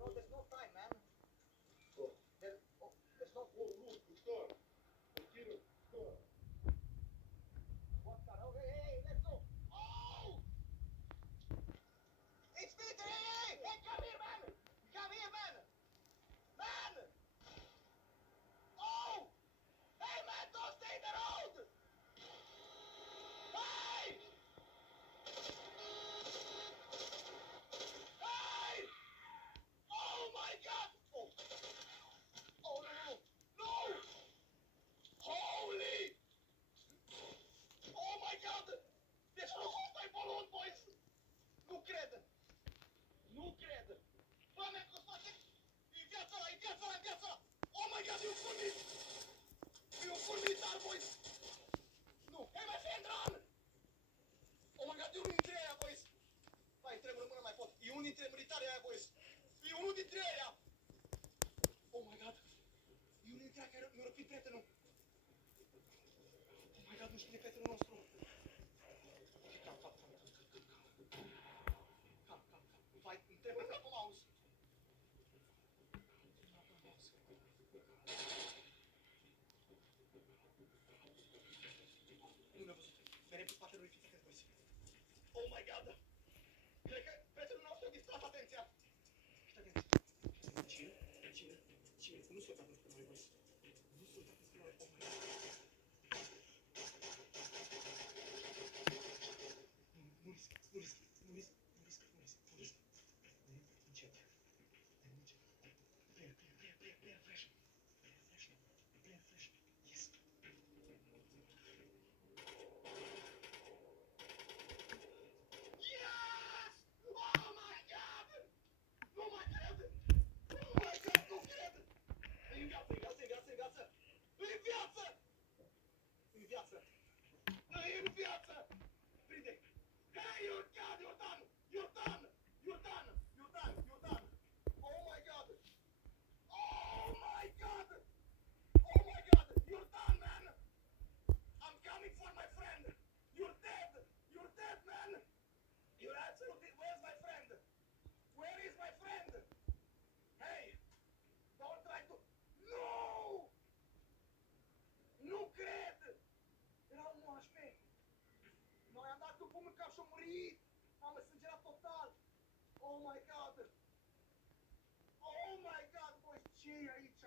No, there's no time, man. There's no. What car? Oh, hey, let's go. Oh! It's military! Hey, come here, man! Come here, man! Man! Oh! Hey, man, don't stay in the road! Hey! Hey! Oh, my God! Oh! Oh, no, no, no! No! Holy! Oh, my God! Deci nu sunt mai bolon, boys! Nu cred! Nu cred! Bă, mi-a costat... E viața ăla, e viața ăla, e viața ăla! Oh, my God, e un fulmit! E un full militar, boys! Nu! Hey, my friend, run! Oh, my God, e unul dintre aia, boys! Vai, tremură mână, mai pot! E unul dintre militarii aia, boys! E unul dintre aia! Oh, my God! E unul dintre aia care mi-a răpit prietenul! Oh, my God, nu știu de prietenul nostru! Calm. Vai, îmi trebuie să acum auzi! Nu mi-a văzut. Mereu pe spatele lui, fiți atenți, boys. Oh my God! Cred că prietenul nostru a distrat atenția. Fiți atenți. Cine? Nu s-a uitat înspre noi, boys. Nu s-a uitat înspre noi. Oh my God! Nu risc. Încet. Player flash. Yes. Yes! Oh my God! Nu mai cred! Oh my God, nu cred! E în viață! E în viață! Prinde! Hey, you're done! Oh my God! Oh my God! You're done, man! I'm coming for my friend! You're dead, man! You're absolutely... Where's my friend? Where is my friend? Hey! Don't try to... No! Nu cred! Era un HP! Noi am dat un pumn în cap și-a murit! Am însângerat total! Oh my God! Oh my God, boys! Ce e aici?